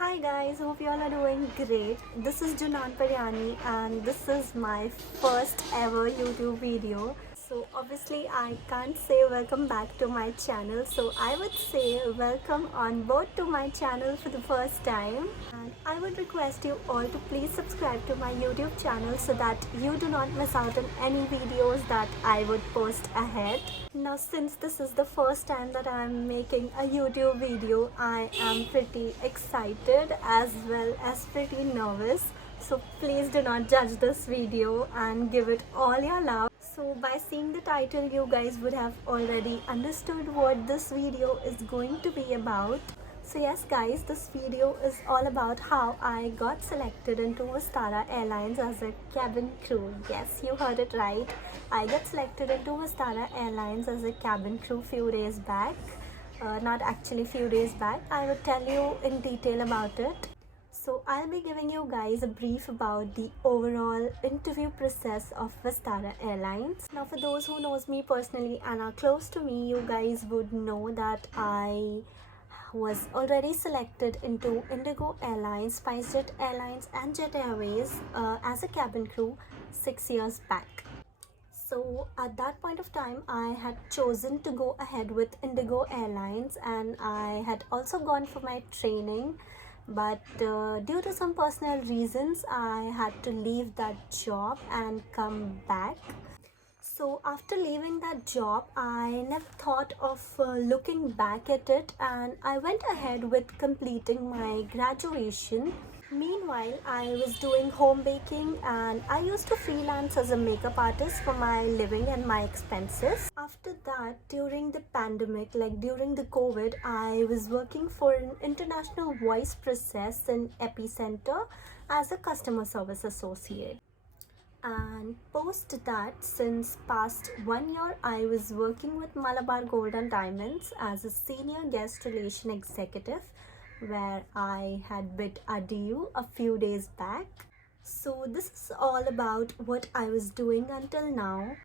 Hi guys, hope you all are doing great. This is Junan Paryani and this is my first ever YouTube video. So obviously I can't say welcome back to my channel. So I would say welcome on board to my channel for the first time. And I would request you all to please subscribe to my YouTube channel so that you do not miss out on any videos that I would post ahead. Now since this is the first time that I am making a YouTube video, I am pretty excited as well as pretty nervous. So please do not judge this video and give it all your love. So by seeing the title, you guys would have already understood what this video is going to be about. So yes guys, this video is all about how I got selected into Vistara Airlines as a cabin crew. Yes, you heard it right. I got selected into Vistara Airlines as a cabin crew few days back. Not actually few days back. I will tell you in detail about it. So I'll be giving you guys a brief about the overall interview process of Vistara Airlines. Now for those who knows me personally and are close to me, you guys would know that I was already selected into Indigo Airlines, SpiceJet Airlines and Jet Airways as a cabin crew 6 years back. So at that point of time, I had chosen to go ahead with Indigo Airlines and I had also gone for my training. But due to some personal reasons, I had to leave that job and come back. So after leaving that job, I never thought of looking back at it and I went ahead with completing my graduation. Meanwhile, I was doing home baking and I used to freelance as a makeup artist for my living and my expenses. After that, during the pandemic, like during the COVID, I was working for an international voice process in Epicenter as a customer service associate. And post that, since past 1 year, I was working with Malabar Gold and Diamonds as a senior guest relation executive, where I had bid adieu a few days back. So this is all about what I was doing until now.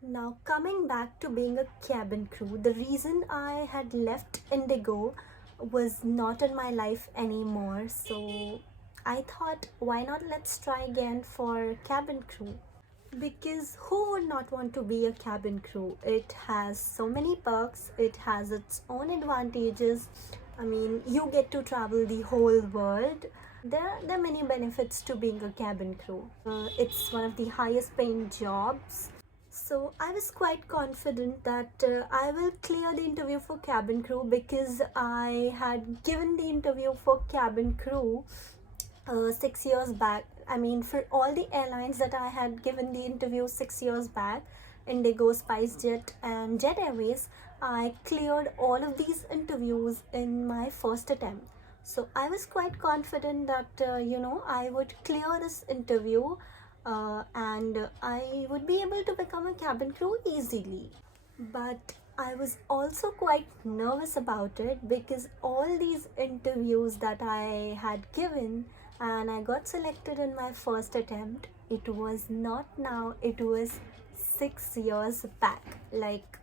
Now coming back to being a cabin crew, the reason I had left Indigo was not in my life anymore. So I thought, why not let's try again for cabin crew? Because who would not want to be a cabin crew? It has so many perks, it has its own advantages. I mean, you get to travel the whole world. There are many benefits to being a cabin crew. It's one of the highest paying jobs. So I was quite confident that I will clear the interview for cabin crew because I had given the interview for cabin crew 6 years back. I mean, for all the airlines that I had given the interview 6 years back, Indigo, SpiceJet and Jet Airways, I cleared all of these interviews in my first attempt. So I was quite confident that I would clear this interview and I would be able to become a cabin crew easily. But I was also quite nervous about it because all these interviews that I had given and I got selected in my first attempt, it was not now, it was 6 years back. Like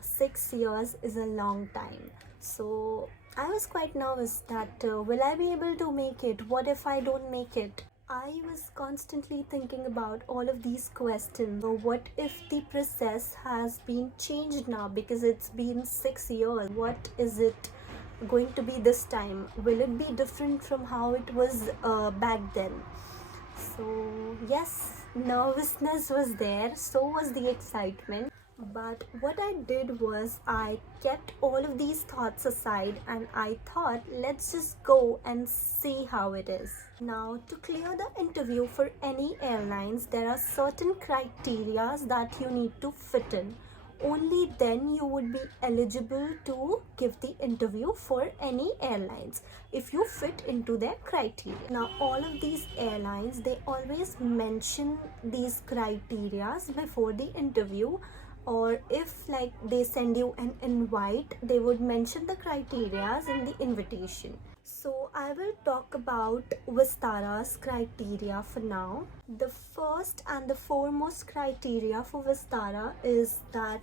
6 years is a long time. So I was quite nervous that will I be able to make it? What if I don't make it? I was constantly thinking about all of these questions. What if the process has been changed now because it's been 6 years? What is it going to be this time? Will it be different from how it was back then? So yes, nervousness was there, so was the excitement. But what I did was I kept all of these thoughts aside and I thought, let's just go and see how it is. Now, to clear the interview for any airlines, there are certain criteria that you need to fit in. Only then you would be eligible to give the interview for any airlines if you fit into their criteria. Now all of these airlines, they always mention these criteria before the interview, or if like they send you an invite, they would mention the criteria in the invitation. So I will talk about Vistara's criteria for now. The first and the foremost criteria for Vistara is that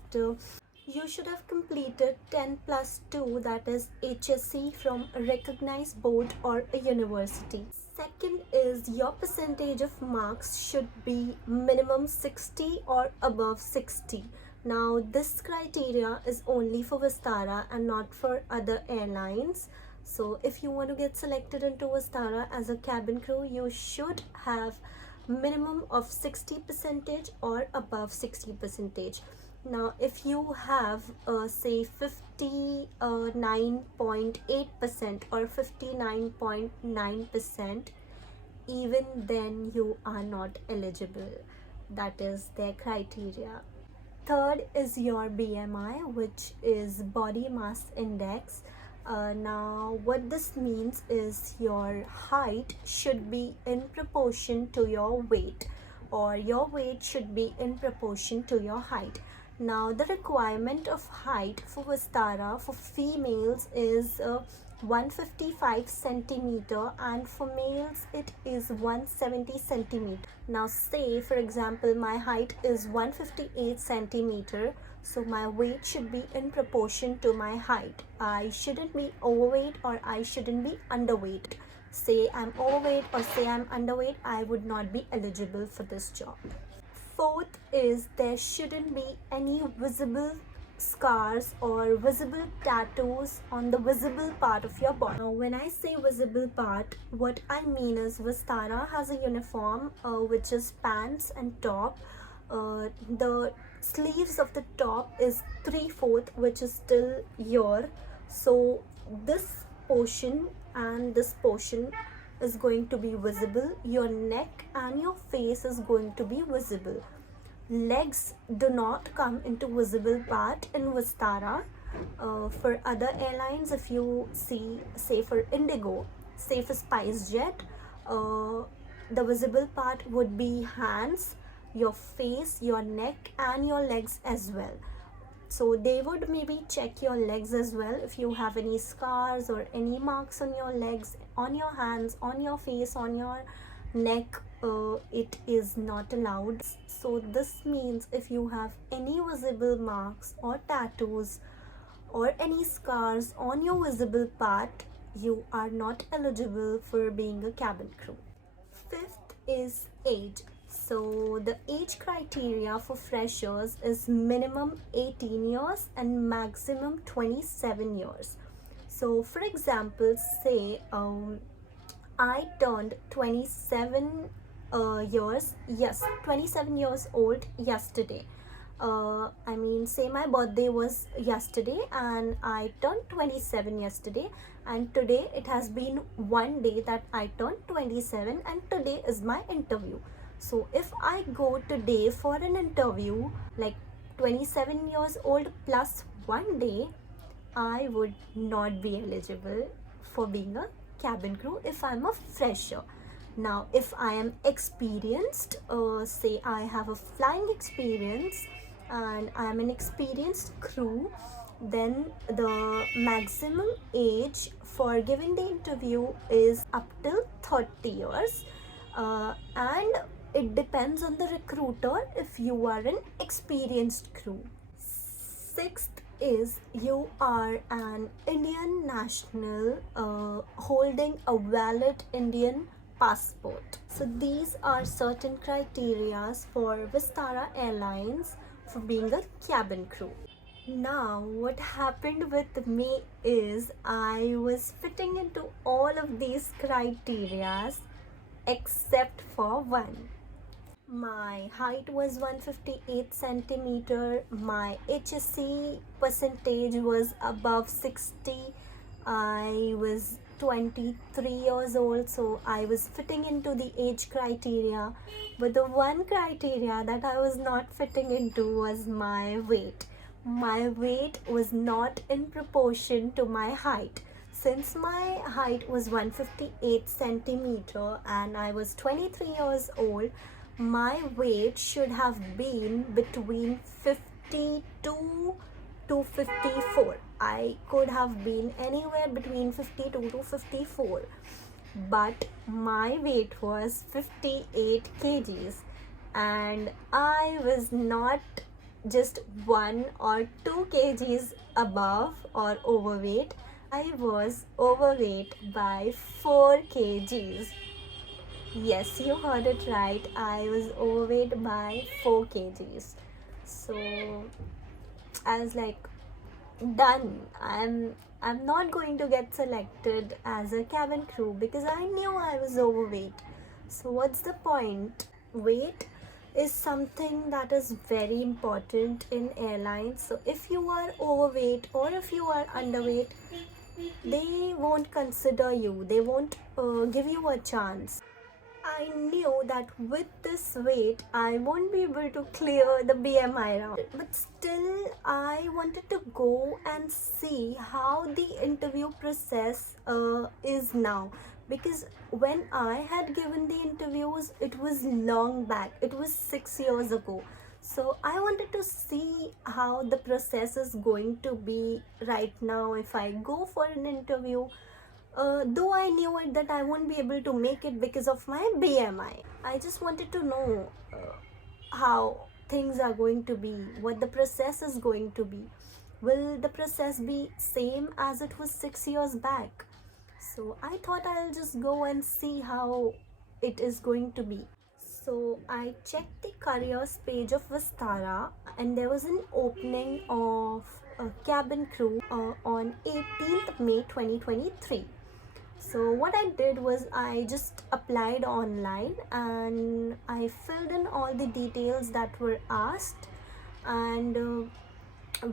You should have completed 10 plus 2, that is HSC, from a recognized board or a university. Second is your percentage of marks should be minimum 60 or above 60. Now this criteria is only for Vistara and not for other airlines. So if you want to get selected into Vistara as a cabin crew, you should have minimum of 60 percentage or above 60 percentage. Now if you have say 59.8% or 59.9%, even then you are not eligible. That is their criteria. Third is your BMI, which is body mass index. Now what this means is your height should be in proportion to your weight, or your weight should be in proportion to your height. Now the requirement of height for Vistara for females is 155 centimeter, and for males it is 170 centimeter. Now say for example my height is 158 centimeter, so my weight should be in proportion to my height. I shouldn't be overweight or I shouldn't be underweight. Say I'm overweight or say I'm underweight, I would not be eligible for this job. Fourth is there shouldn't be any visible scars or visible tattoos on the visible part of your body. Now when I say visible part, what I mean is Vistara has a uniform which is pants and top. The sleeves of the top is 3/4, which is still here. So this portion and this portion is going to be visible. Your neck and your face is going to be visible. Legs do not come into visible part in Vistara. For other airlines, if you see, say for Indigo, say for SpiceJet, the visible part would be hands, your face, your neck and your legs as well. So they would maybe check your legs as well. If you have any scars or any marks on your legs, on your hands, on your face, on your neck, it is not allowed. So this means if you have any visible marks or tattoos or any scars on your visible part, you are not eligible for being a cabin crew. Fifth is age. So the age criteria for freshers is minimum 18 years and maximum 27 years. So for example, say I turned 27 years, yes, 27 years old yesterday. Say my birthday was yesterday and I turned 27 yesterday, and today it has been one day that I turned 27 and today is my interview. So if I go today for an interview, like 27 years old plus one day, I would not be eligible for being a cabin crew if I'm a fresher. Now if I am experienced, say I have a flying experience and I am an experienced crew, then the maximum age for giving the interview is up till 30 years, and it depends on the recruiter if you are an experienced crew. Sixth is you are an Indian national holding a valid Indian passport. So these are certain criteria for Vistara Airlines for being a cabin crew. Now what happened with me is I was fitting into all of these criteria except for one. My height was 158 centimeter, my HSC percentage was above 60, I was 23 years old, so I was fitting into the age criteria. But the one criteria that I was not fitting into was my weight. My weight was not in proportion to my height. Since my height was 158 centimeter and I was 23 years old, my weight should have been between 52 to 54. I could have been anywhere between 52 to 54, but my weight was 58 kgs and I was not just 1 or 2 kgs above or overweight. I was overweight by 4 kgs. Yes, you heard it right. I was overweight by 4 kgs. So I was like, done. I'm not going to get selected as a cabin crew because I knew I was overweight. So what's the point? Weight is something that is very important in airlines. So if you are overweight or if you are underweight, they won't consider you. They won't give you a chance. I knew that with this weight, I won't be able to clear the BMI round. But still, I wanted to go and see how the interview process is now. Because when I had given the interviews, it was long back. It was 6 years ago. So I wanted to see how the process is going to be right now if I go for an interview. Though I knew it that I won't be able to make it because of my BMI. I just wanted to know how things are going to be, what the process is going to be. Will the process be same as it was 6 years back? So I thought I'll just go and see how it is going to be. So I checked the careers page of Vistara and there was an opening of a cabin crew on 18th May 2023. So what I did was I just applied online and I filled in all the details that were asked, and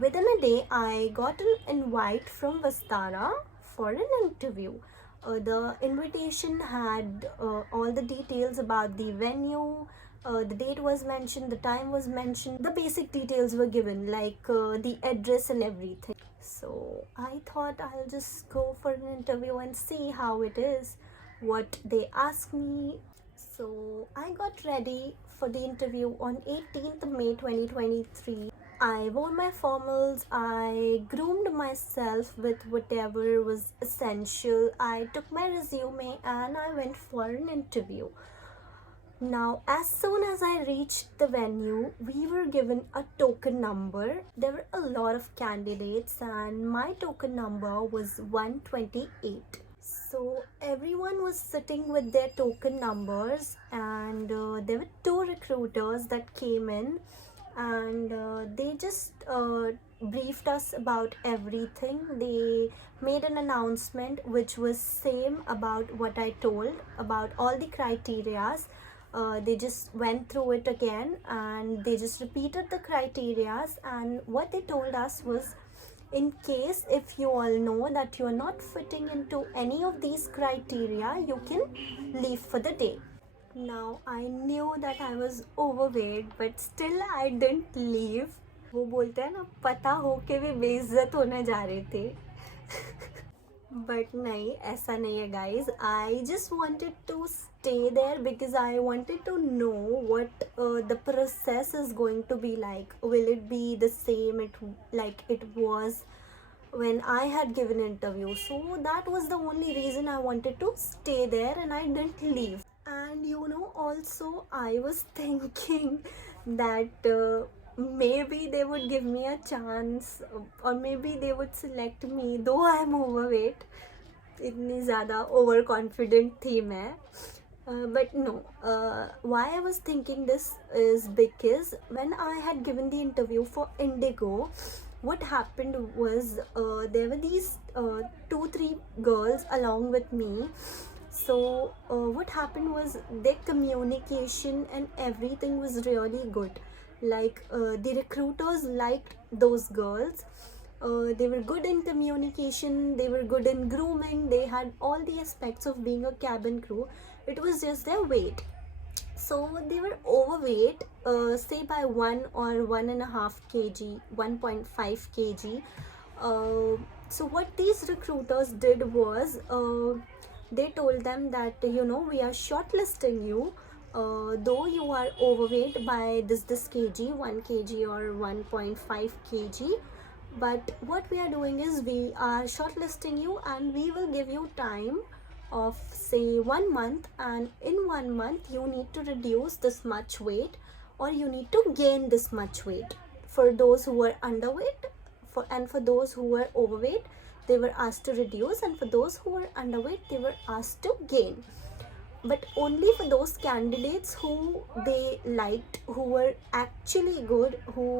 within a day I got an invite from Vistara for an interview. The invitation had all the details about the venue, the date was mentioned, the time was mentioned, the basic details were given like the address and everything. So I thought I'll just go for an interview and see how it is, what they ask me. So I got ready for the interview on 18th May 2023. I wore my formals, I groomed myself with whatever was essential. I took my resume and I went for an interview. Now, as soon as I reached the venue, we were given a token number. There were a lot of candidates and my token number was 128. So everyone was sitting with their token numbers, and there were 2 recruiters that came in, and they just briefed us about everything. They made an announcement which was same about what I told about all the criterias. They just went through it again and they just repeated the criterias, and what they told us was, in case if you all know that you are not fitting into any of these criteria, you can leave for the day. Now I knew that I was overweight, but still I didn't leave. वो बोलते हैं ना, पता हो के भी बेइज्जत होने जा रहे थे. But नहीं, ऐसा नहीं है guys. I just wanted to stay there because I wanted to know what the process is going to be like. Will it be the same like it was when I had given interview? So that was the only reason I wanted to stay there and I didn't leave. And also I was thinking that maybe they would give me a chance, or maybe they would select me, though I am overweight. इतनी ज़्यादा over confident थी मैं. But no, why I was thinking this is because when I had given the interview for Indigo, what happened was there were these 2-3 girls along with me. So what happened was their communication and everything was really good. Like the recruiters liked those girls. They were good in communication, they were good in grooming, they had all the aspects of being a cabin crew. It was just their weight. So they were overweight, say by 1 or 1.5 kg, 1.5 kg. So what these recruiters did was they told them that we are shortlisting you, though you are overweight by this kg, 1 kg or 1.5 kg. But what we are doing is we are shortlisting you and we will give you time of say 1 month, and in 1 month you need to reduce this much weight or you need to gain this much weight for those who were underweight, for those who were overweight, they were asked to reduce, and for those who were underweight, they were asked to gain. But only for those candidates who they liked, who were actually good, who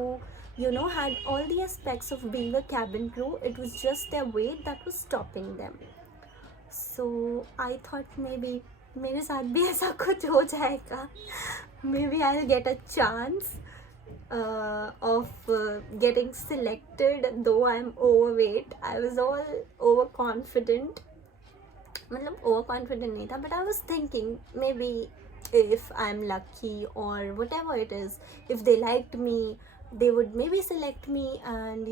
had all the aspects of being a cabin crew. It was just their weight that was stopping them. So I thought maybe मेरे साथ भी ऐसा कुछ हो जाएगा. Maybe I'll get a chance of getting selected, though I'm overweight. I was all overconfident. मतलब overconfident नहीं था, but I was thinking maybe if I'm lucky or whatever it is, if they liked me, they would maybe select me and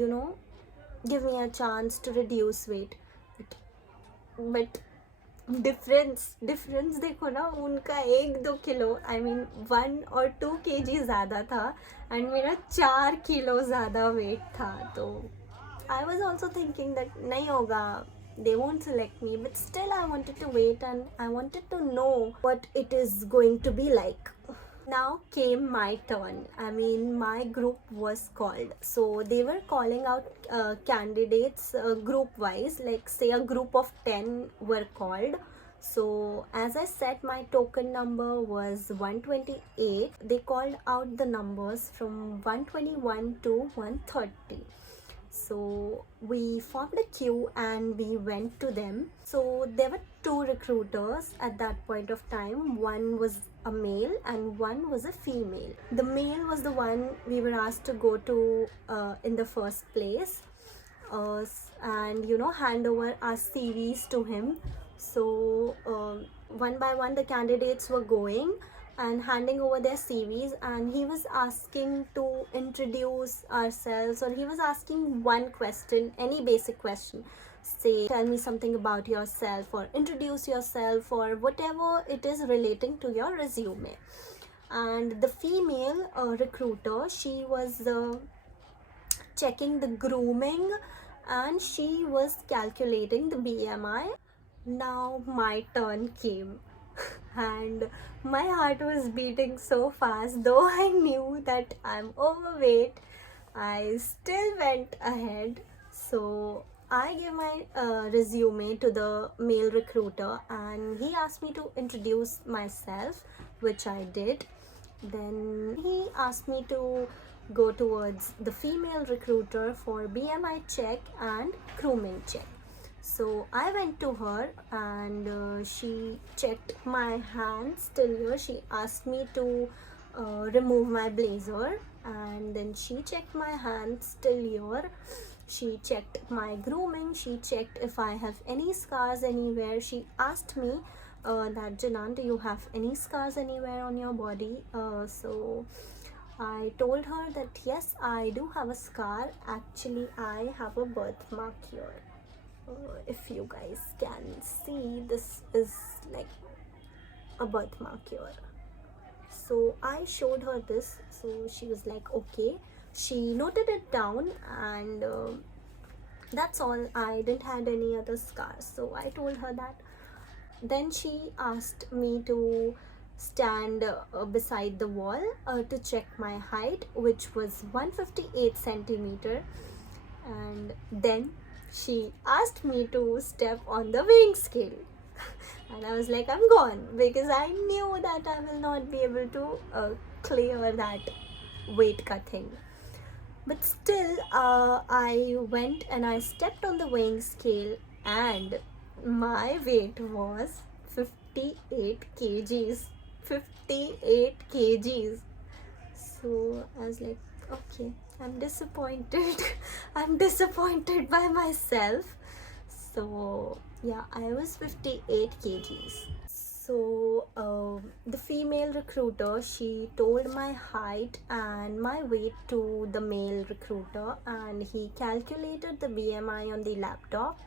give me a chance to reduce weight. But difference देखो ना, उनका 1-2 kilo, I mean 1 or 2 kg ज़्यादा था and मेरा 4 kilo ज़्यादा wait था. तो I was also thinking that नहीं होगा, they won't select me, but still I wanted to wait and I wanted to know what it is going to be like. Now came my turn. I mean, my group was called. So they were calling out candidates group wise, like say a group of 10 were called. So as I said, my token number was 128. They called out the numbers from 121 to 130. So we formed a queue and we went to them. So there were 2 recruiters at that point of time. One was a male and one was a female. The male was the one we were asked to go to in the first place and hand over our CVs to him. So one by one the candidates were going and handing over their CVs, and he was asking to introduce ourselves, or he was asking one question, any basic question, say tell me something about yourself or introduce yourself or whatever it is relating to your resume. And the female recruiter, she was checking the grooming and she was calculating the BMI. Now my turn came and my heart was beating so fast. Though I knew that I'm overweight, I still went ahead. So I gave my resume to the male recruiter and he asked me to introduce myself, which I did. Then he asked me to go towards the female recruiter for BMI check and grooming check. So I went to her and she checked my hands till here. She asked me to remove my blazer, and then she checked my hands till here. She checked my grooming. She checked if I have any scars anywhere. She asked me that, Janan, do you have any scars anywhere on your body? So I told her that yes, I do have a scar. Actually, I have a birthmark here. If you guys can see, this is like a birthmark here. So I showed her this. So she was like, okay. She noted it down and that's all. I didn't have any other scars. So I told her that. Then she asked me to stand beside the wall to check my height, which was 158 centimeter. And then she asked me to step on the weighing scale. And I was like, I'm gone, because I knew that I will not be able to clear that weight cutting. But still, I went and I stepped on the weighing scale and my weight was 58 kgs. 58 kgs. So I was like, okay, I'm disappointed. I'm disappointed by myself. So yeah, I was 58 kgs. So the female recruiter, she told my height and my weight to the male recruiter, and he calculated the BMI on the laptop,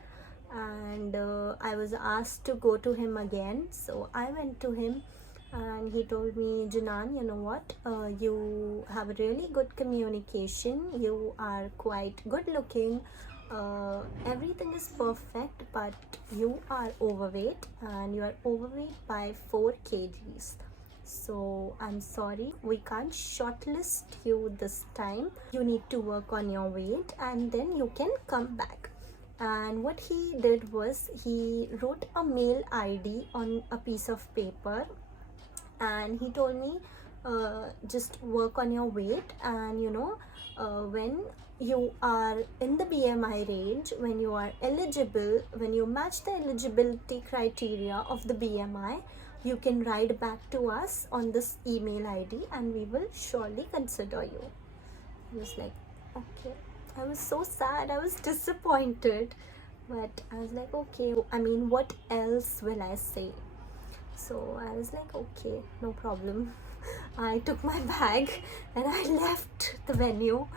and I was asked to go to him again. So I went to him and he told me, Janan, you know what, you have really good communication, you are quite good looking, everything is perfect, but you are overweight and you are overweight by 4 kgs. so I'm sorry, we can't shortlist you this time. You need to work on your weight and then you can come back. And what he did was he wrote a mail ID on a piece of paper, and he told me, just work on your weight, and when you are in the BMI range, when you are eligible, when you match the eligibility criteria of the BMI, you can write back to us on this email ID and we will surely consider you. I was like, okay. I was so sad, I was disappointed, but I was like, okay, I mean, what else will I say? So I was like, okay, no problem. I took my bag and I left the venue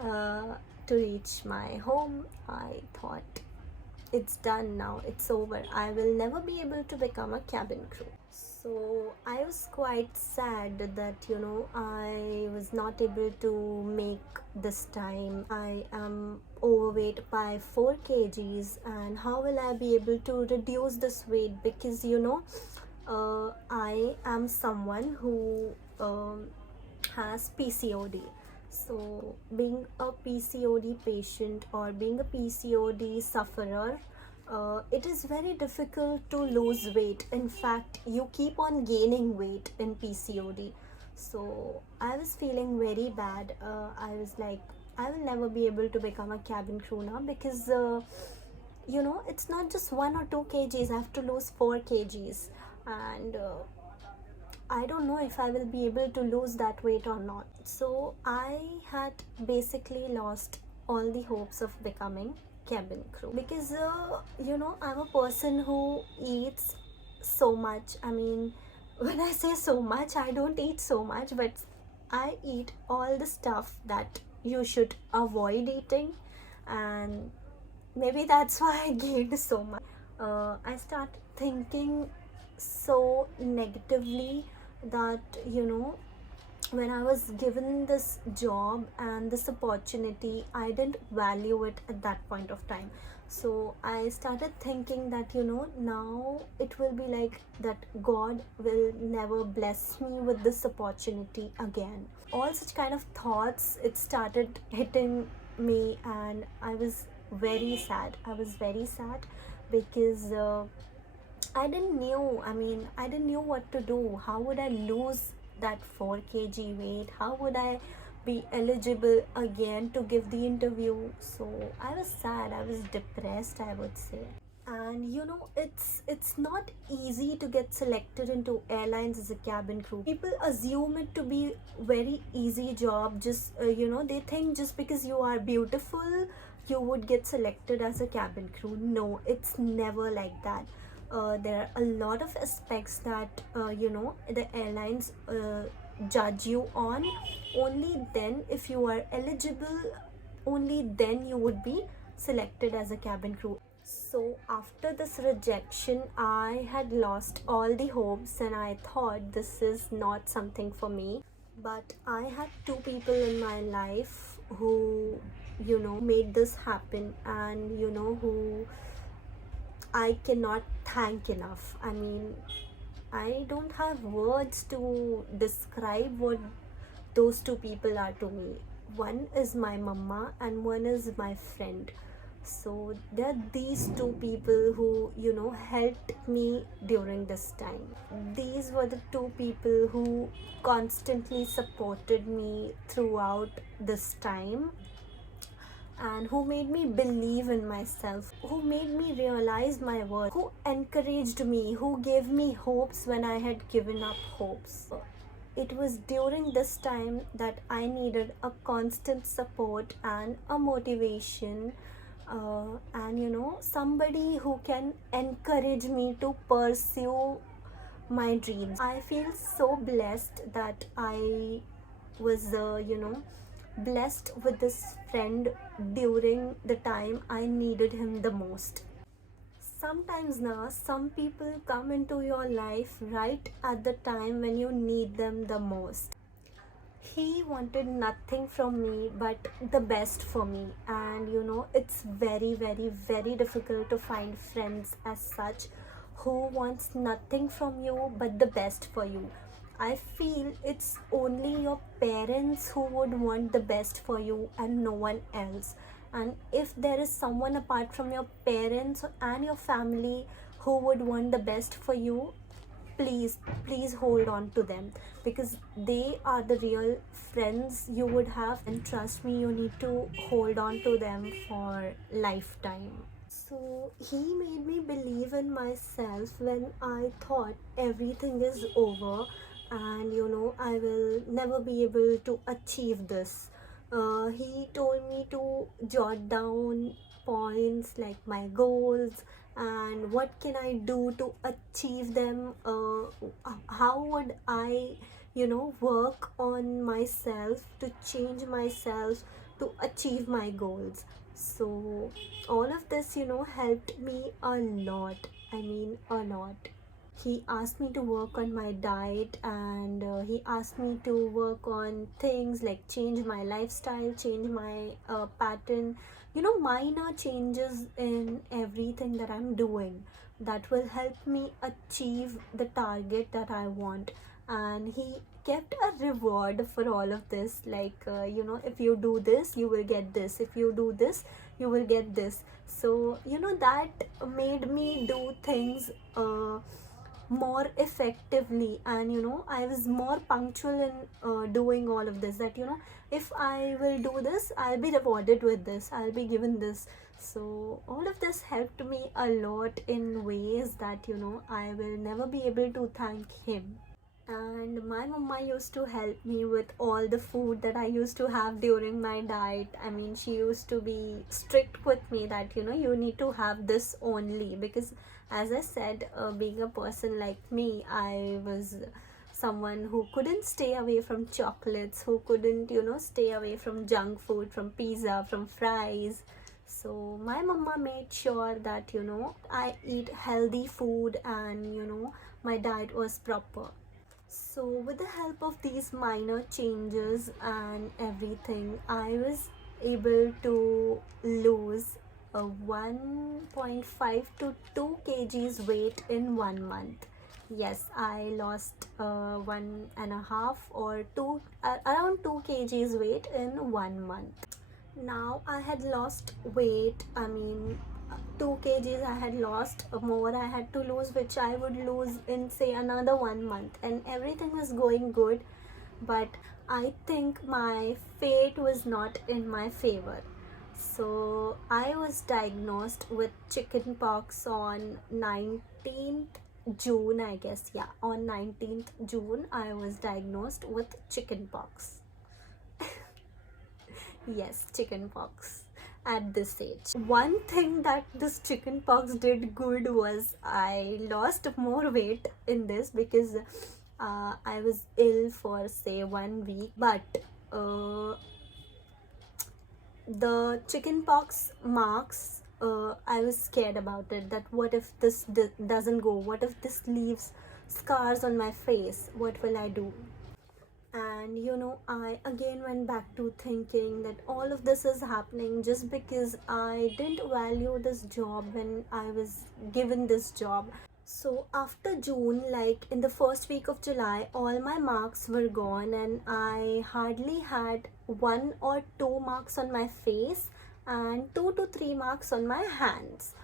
to reach my home. I thought, it's done now, it's over. I will never be able to become a cabin crew. So I was quite sad that I was not able to make this time. I am overweight by 4 kgs, and how will I be able to reduce this weight? Because I am someone who has PCOD. So being a PCOD patient or being a PCOD sufferer, it is very difficult to lose weight. In fact, you keep on gaining weight in PCOD. So I was feeling very bad. I was like, I will never be able to become a cabin crew now, because it's not just 1 or 2 kgs. I have to lose 4 kgs, and I don't know if I will be able to lose that weight or not. So I had basically lost all the hopes of becoming cabin crew, because I'm a person who eats so much. I mean, when I say so much, I don't eat so much, but I eat all the stuff that you should avoid eating, and maybe that's why I gained so much. I start thinking so negatively that when I was given this job and this opportunity, I didn't value it at that point of time. So I started thinking that now it will be like that God will never bless me with this opportunity again. All such kind of thoughts, it started hitting me, and I was very sad. I was very sad because I didn't know what to do. How would I lose that 4 kg weight? How would I be eligible again to give the interview? So I was sad, I was depressed, I would say. And it's not easy to get selected into airlines as a cabin crew. People assume it to be very easy job. Just they think just because you are beautiful, you would get selected as a cabin crew. No, it's never like that. There are a lot of aspects that the airlines judge you on. Only then, if you are eligible, only then you would be selected as a cabin crew. So after this rejection, I had lost all the hopes, and I thought this is not something for me. But I had 2 people in my life who made this happen, and who I cannot thank enough. I mean, I don't have words to describe what those 2 people are to me. One is my mama and one is my friend. So there are these 2 people who helped me during this time. These were the 2 people who constantly supported me throughout this time, and who made me believe in myself, who made me realize my worth, who encouraged me, who gave me hopes when I had given up hopes. It was during this time that I needed a constant support and a motivation, and somebody who can encourage me to pursue my dreams. I feel so blessed that I was blessed with this friend during the time I needed him the most. Sometimes now, some people come into your life right at the time when you need them the most. He wanted nothing from me but the best for me, and it's very, very, very difficult to find friends as such who wants nothing from you but the best for you. I feel it's only your parents who would want the best for you and no one else. And if there is someone apart from your parents and your family who would want the best for you, please, please hold on to them, because they are the real friends you would have. And trust me, you need to hold on to them for lifetime. So he made me believe in myself when I thought everything is over and I will never be able to achieve this. He told me to jot down points like my goals and what can I do to achieve them. How would I work on myself to change myself to achieve my goals. So all of this helped me a lot. I mean, a lot. He asked me to work on my diet, and he asked me to work on things like change my lifestyle, change my pattern, minor changes in everything that I'm doing that will help me achieve the target that I want. And he kept a reward for all of this, like if you do this you will get this, if you do this you will get this. So that made me do things more effectively, and I was more punctual in doing all of this, that if I will do this I'll be rewarded with this, I'll be given this. So all of this helped me a lot in ways that I will never be able to thank him. And my mama used to help me with all the food that I used to have during my diet. I mean, she used to be strict with me that you need to have this only, because as I said, being a person like me, I was someone who couldn't stay away from chocolates, who couldn't stay away from junk food, from pizza, from fries. So my mama made sure that I eat healthy food, and my diet was proper. So, with the help of these minor changes and everything, I was able to lose a 1.5 to 2 kgs weight in 1 month. Yes, I lost 1.5 or 2, around 2 kgs weight in 1 month. Now I had lost weight. I mean, 2 kgs I had lost, more I had to lose, which I would lose in say another 1 month, and everything was going good. But I think my fate was not in my favor. So I was diagnosed with chickenpox on 19th June, I guess. Yeah, on 19th June I was diagnosed with chickenpox. Yes, chickenpox at this age. One thing that this chickenpox did good was I lost more weight in this, because I was ill for say 1 week, but the chickenpox marks, I was scared about it, that what if this doesn't go, what if this leaves scars on my face, what will I do? And I again went back to thinking that all of this is happening just because I didn't value this job when I was given this job. So after June, like in the first week of July, all my marks were gone, and I hardly had 1 or 2 marks on my face and 2 to 3 marks on my hands.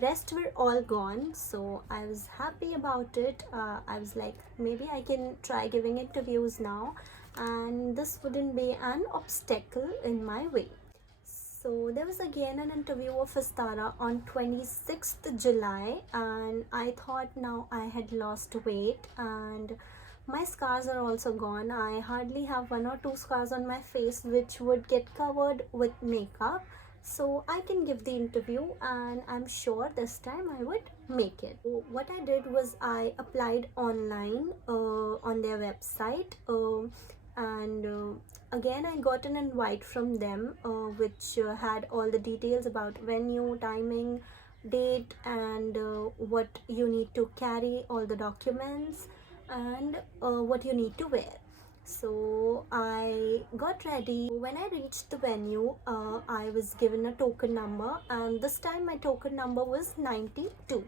Rest were all gone, so I was happy about it. I was like, maybe I can try giving interviews now, and this wouldn't be an obstacle in my way. So there was again an interview of Vistara on 26th July, and I thought now I had lost weight and my scars are also gone. I hardly have 1 or 2 scars on my face which would get covered with makeup. So I can give the interview, and I'm sure this time I would make it. So what I did was I applied online on their website, and again I got an invite from them, which had all the details about venue, timing, date, and what you need to carry, all the documents, and what you need to wear. So I got ready. When I reached the venue, I was given a token number, and this time my token number was 92.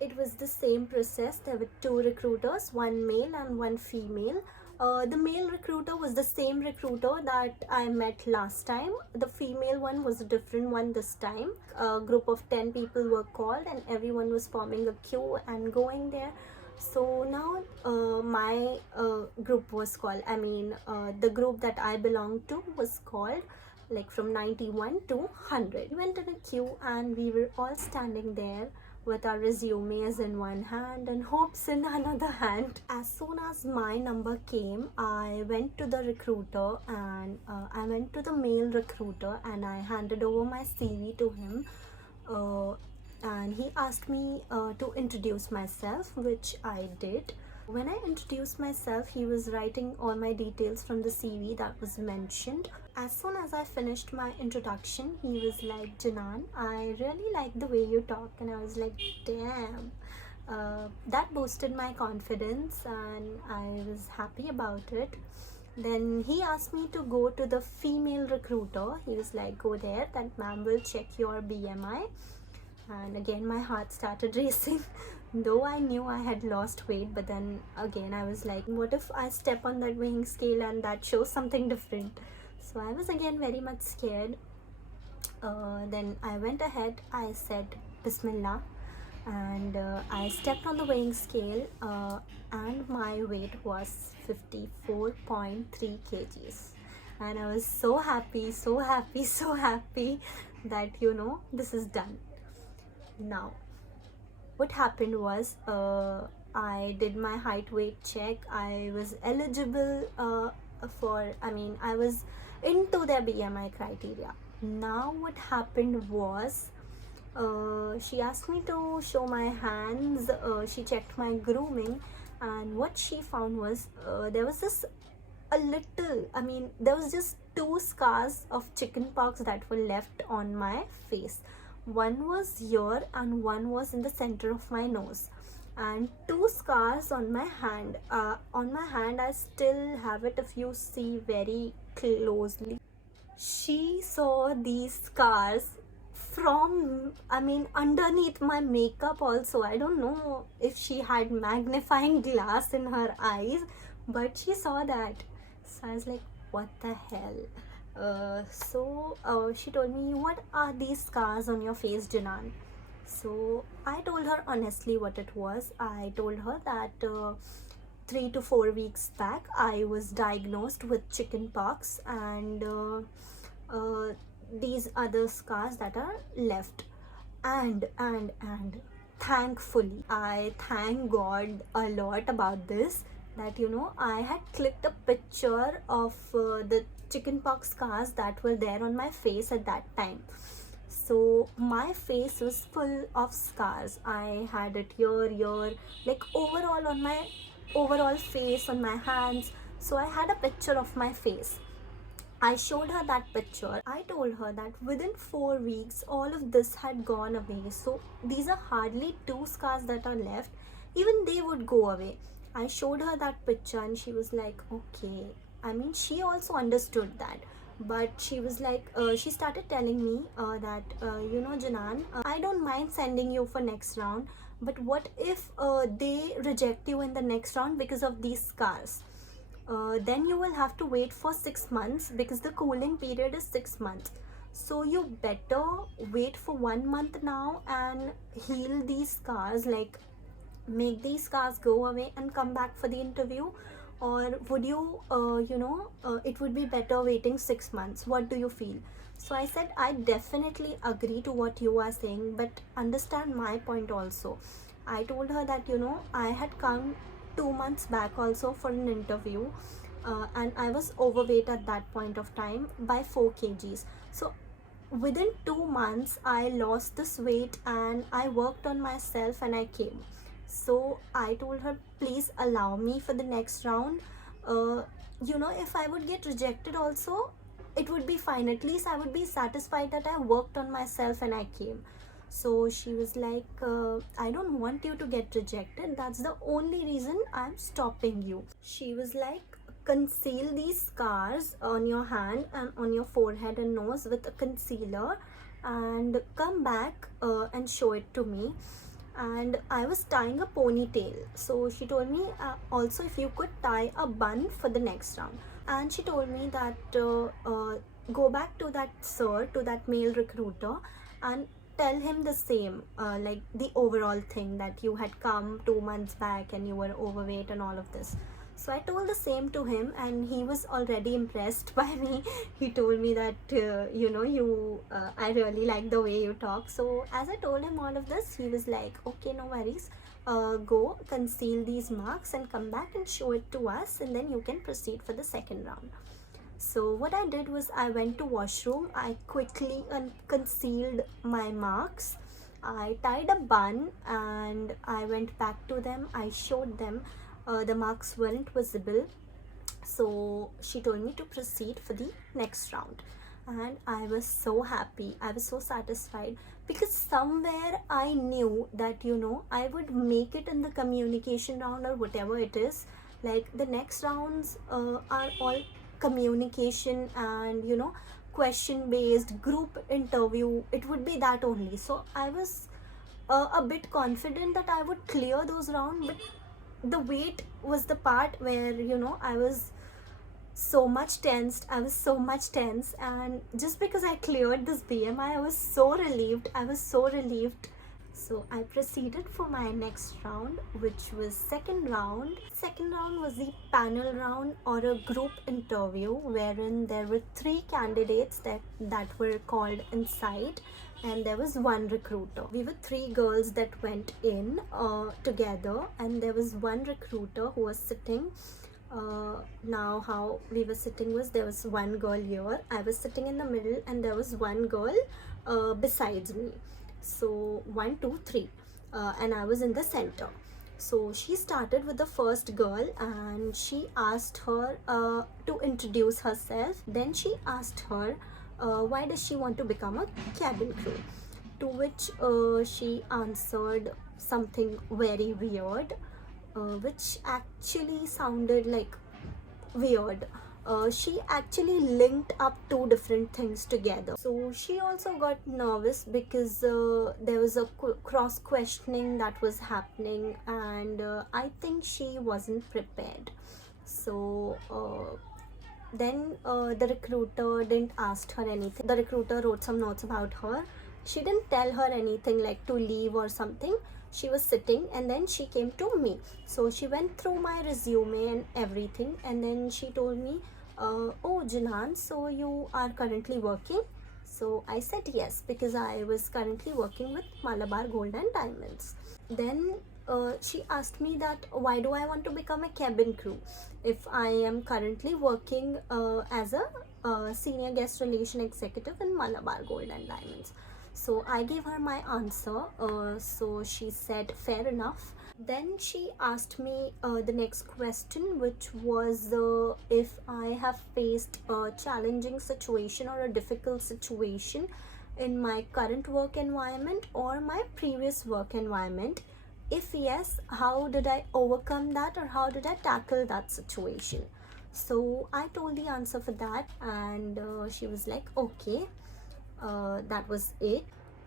it was the same process. There were two recruiters, one male and one female. The male recruiter was the same recruiter that I met last time. The female one was a different one this time. A group of 10 people were called and everyone was forming a queue and going there. So now my group was called, the group that I belonged to was called, like from 91 to 100. We went in a queue and we were all standing there with our resumes in one hand and hopes in another hand. As soon as my number came, I went to the recruiter and I went to the male recruiter and I handed over my CV to him. And he asked me to introduce myself, which I did. When I introduced myself, he was writing all my details from the CV that was mentioned. As soon as I finished my introduction, he was like, Janan, I really like the way you talk. And I was like, damn. That boosted my confidence and I was happy about it. Then he asked me to go to the female recruiter. He was like, go there, that ma'am will check your BMI. And again my heart started racing. Though I knew I had lost weight, but then again I was like, what if I step on that weighing scale and that shows something different? So I was again very much scared. Then I went ahead, I said Bismillah, and I stepped on the weighing scale and my weight was 54.3 kgs. And I was so happy, so happy, so happy that this is done. Now what happened was, I did my height weight check. I was eligible I was into their BMI criteria. Now what happened was, she asked me to show my hands. She checked my grooming and what she found was, there was just two scars of chickenpox that were left on my face. One was here and one was in the center of my nose, and two scars on my hand. On my hand I still have it if you see very closely. She saw these scars from underneath my makeup also. I don't know if she had magnifying glass in her eyes, but she saw that. So I was like, what the hell? She told me, what are these scars on your face, Janan? So I told her honestly what it was. I told her that 3 to 4 weeks back I was diagnosed with chickenpox, and these other scars that are left. And thankfully, I thank God a lot about this, that I had clicked a picture of the chickenpox scars that were there on my face at that time. So my face was full of scars. I had it here, like overall on my overall face, on my hands. So I had a picture of my face. I showed her that picture. I told her that within 4 weeks all of this had gone away. So these are hardly 2 scars that are left. Even they would go away. I showed her that picture and she was like, okay. She also understood that, but she was like, she started telling me that, Janan, I don't mind sending you for next round, but what if they reject you in the next round because of these scars? Then you will have to wait for 6 months, because the cooling period is 6 months. So you better wait for 1 month now and heal these scars, like make these scars go away and come back for the interview. Or would you, it would be better waiting 6 months. What do you feel? So I said, I definitely agree to what you are saying, but understand my point also. I told her that, I had come 2 months back also for an interview, and I was overweight at that point of time by 4 kgs. So within 2 months, I lost this weight and I worked on myself and I came. So I told her, please allow me for the next round. If I would get rejected also, it would be fine. At least I would be satisfied that I worked on myself and I came. So she was like, I don't want you to get rejected. That's the only reason I'm stopping you. She was like, conceal these scars on your hand and on your forehead and nose with a concealer and come back and show it to me. and I was tying a ponytail. So she told me also if you could tie a bun for the next round. And she told me that go back to that sir, to that male recruiter, and tell him the same, like the overall thing that you had come 2 months back and you were overweight and all of this. So I told the same to him, and he was already impressed by me. He told me that I really like the way you talk. So as I told him all of this, he was like, okay, no worries, go conceal these marks and come back and show it to us, and then you can proceed for the second round. So what I did was I went to washroom, I quickly concealed my marks, I tied a bun, and I went back to them. I showed them the marks weren't visible. So she told me to proceed for the next round, and I was so happy, I was so satisfied, because somewhere I knew that I would make it in the communication round or whatever it is. Like the next rounds are all communication and question based group interview. It would be that only. So I was a bit confident that I would clear those rounds, but the weight was the part where I was so much tensed. I was so much tense, and just because I cleared this BMI, I was so relieved. So I proceeded for my next round, which was second round. Second round was the panel round, or a group interview, wherein there were 3 candidates that were called inside, and there was 1 recruiter. We were 3 girls that went in together, and there was 1 recruiter who was sitting. Now how we were sitting was, there was 1 girl here, I was sitting in the middle, and there was 1 girl besides me. So 1, 2, 3, and I was in the center. So she started with the first girl, and she asked her to introduce herself. Then she asked her why does she want to become a cabin crew, to which she answered something very weird, which actually sounded like weird. She actually linked up 2 different things together. So she also got nervous because there was a cross questioning that was happening, and I think she wasn't prepared. So then the recruiter didn't ask her anything. The recruiter wrote some notes about her. She didn't tell her anything like to leave or something. She was sitting, and then she came to me. So she went through my resume and everything, and then she told me, oh Janan, so you are currently working? So I said yes, because I was currently working with Malabar Gold and Diamonds. Then she asked me that why do I want to become a cabin crew if I am currently working as a senior guest relation executive in Malabar Gold and Diamonds. So I gave her my answer. So she said fair enough. Then she asked me the next question, which was if I have faced a challenging situation or a difficult situation in my current work environment or my previous work environment. If yes, how did I overcome that, or how did I tackle that situation? So I told the answer for that, and she was like, okay, that was it.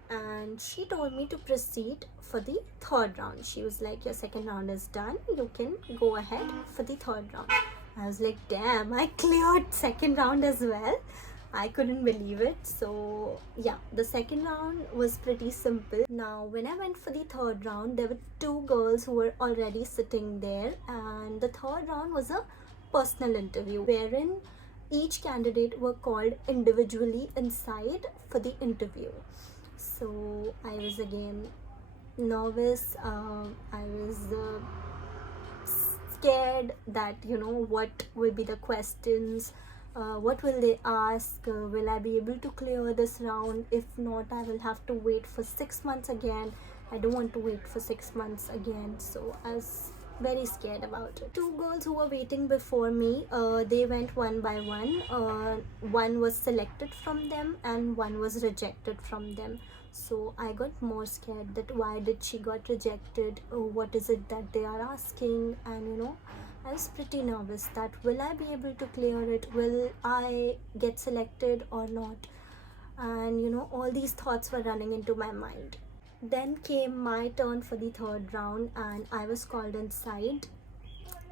And she told me to proceed for the third round. She was like, your second round is done, you can go ahead for the third round. I was like, damn, I cleared second round as well. I couldn't believe it. So yeah, the second round was pretty simple. Now when I went for the third round, there were 2 girls who were already sitting there, and the third round was a personal interview, wherein each candidate were called individually inside for the interview. So I was again nervous. I was scared that what will be the questions, what will they ask, will I be able to clear this round? If not, I will have to wait for 6 months again. I don't want to wait for 6 months again. So I was very scared about it. 2 girls who were waiting before me, they went one by one. One was selected from them and one was rejected from them. So I got more scared that why did she got rejected, what is it that they are asking, and I was pretty nervous that will I be able to clear it, will I get selected or not, and all these thoughts were running into my mind. Then came my turn for the third round, and I was called inside.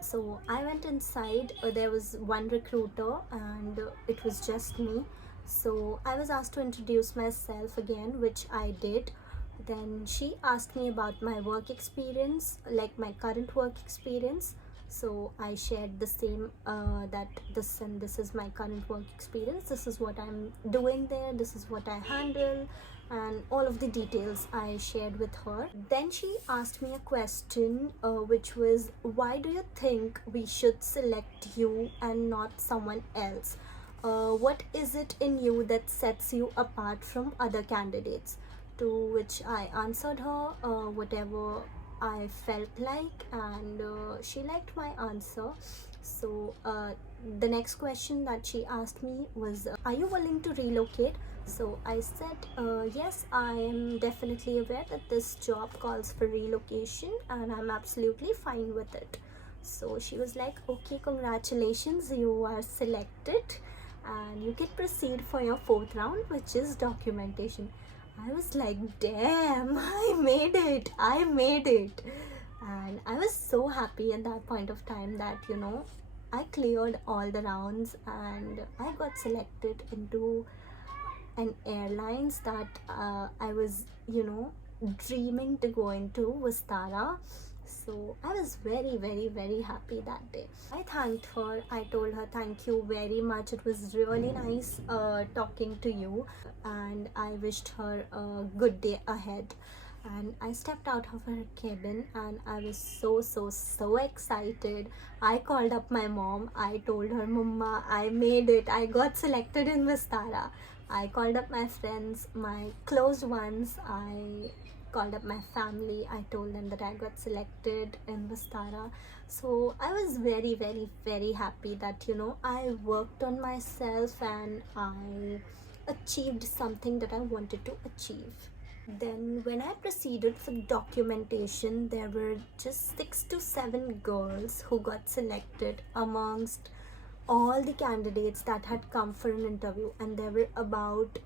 So I went inside. There was one recruiter, and it was just me. So I was asked to introduce myself again, which I did. Then she asked me about my work experience, like my current work experience. So I shared the same, that this is my current work experience, this is what I'm doing there, this is what I handle, and all of the details I shared with her. Then she asked me a question, which was, why do you think we should select you and not someone else? What is it in you that sets you apart from other candidates? To which I answered her whatever I felt like, and she liked my answer. So the next question that she asked me was, are you willing to relocate? So I said, yes, I am definitely aware that this job calls for relocation, and I'm absolutely fine with it. So she was like, okay, congratulations, you are selected, and you can proceed for your fourth round, which is documentation. I was like, damn, I made it, I made it. And I was so happy at that point of time that, I cleared all the rounds and I got selected into an airlines that I was, dreaming to go into, Vistara. So I was very, very, very happy that day. I thanked her. I told her thank you very much. It was really nice talking to you, and I wished her a good day ahead. And I stepped out of her cabin, and I was so excited. I called up my mom. I told her, Mumma, I made it. I got selected in Vistara. I called up my friends, my close ones. I called up my family. I told them that I got selected in Vistara. So I was very, very, very happy that, I worked on myself and I achieved something that I wanted to achieve. Then when I proceeded for documentation, there were just 6 to 7 girls who got selected amongst all the candidates that had come for an interview, and there were about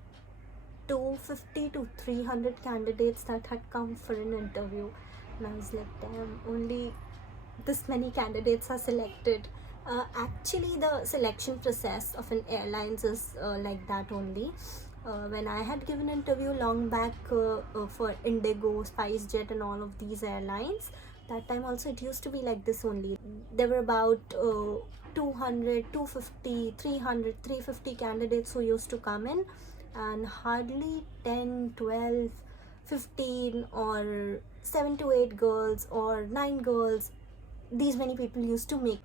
250 to 300 candidates that had come for an interview. And I was like, damn, only this many candidates are selected. Actually, the selection process of an airlines is like that only. When I had given an interview long back for Indigo, SpiceJet and all of these airlines, that time also it used to be like this only. There were about 200, 250, 300, 350 candidates who used to come in, and hardly 10, 12, 15 or 7 to 8 girls or 9 girls, these many people used to make.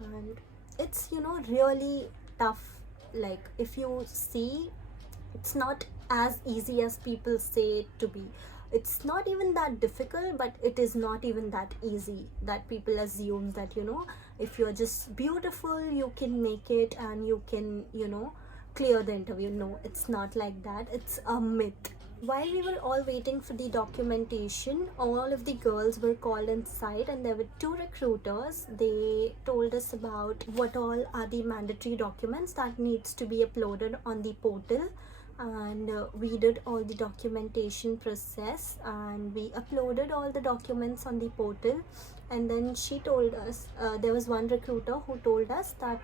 And it's really tough. Like, if you see, it's not as easy as people say it to be. It's not even that difficult, but it is not even that easy that people assume that if you're just beautiful you can make it and you can clear the interview. No, it's not like that. It's a myth. While we were all waiting for the documentation, all of the girls were called inside, and there were 2 recruiters. They told us about what all are the mandatory documents that needs to be uploaded on the portal, and we did all the documentation process and we uploaded all the documents on the portal. And then she told us, there was one recruiter who told us that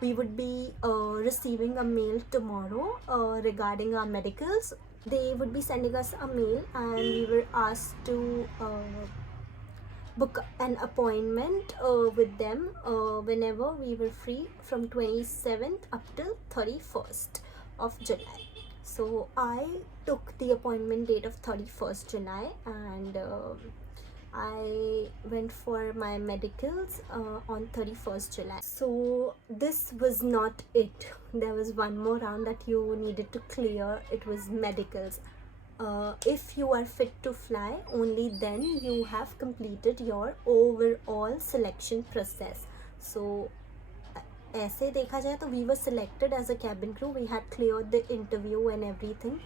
we would be receiving a mail tomorrow regarding our medicals. They would be sending us a mail, and we were asked to book an appointment with them whenever we were free from 27th up till 31st of July. So I took the appointment date of 31st July, and I went for my medicals on 31st July. So this was not it. There was one more round that you needed to clear. It was medicals. If you are fit to fly, only then you have completed your overall selection process. So ऐसे देखा जाए तो we were selected as a cabin crew. We had cleared the interview and everything,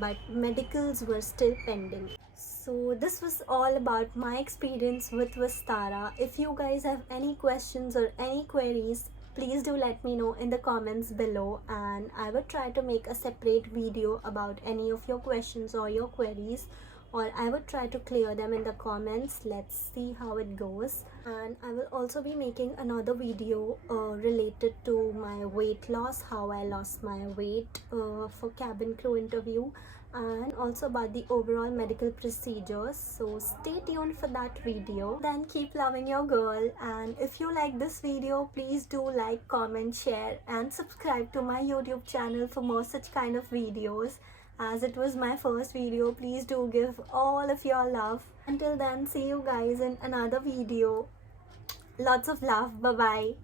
but medicals were still pending. So this was all about my experience with Vistara. If you guys have any questions or any queries, please do let me know in the comments below, and I will try to make a separate video about any of your questions or your queries or I would try to clear them in the comments. Let's see how it goes. And I will also be making another video related to my weight loss, how I lost my weight for cabin crew interview, and also about the overall medical procedures. So stay tuned for that video. Then keep loving your girl, and if you like this video, please do like, comment, share and subscribe to my YouTube channel for more such kind of videos. As it was my first video, please do give all of your love. Until then, see you guys in another video. Lots of love. Bye bye.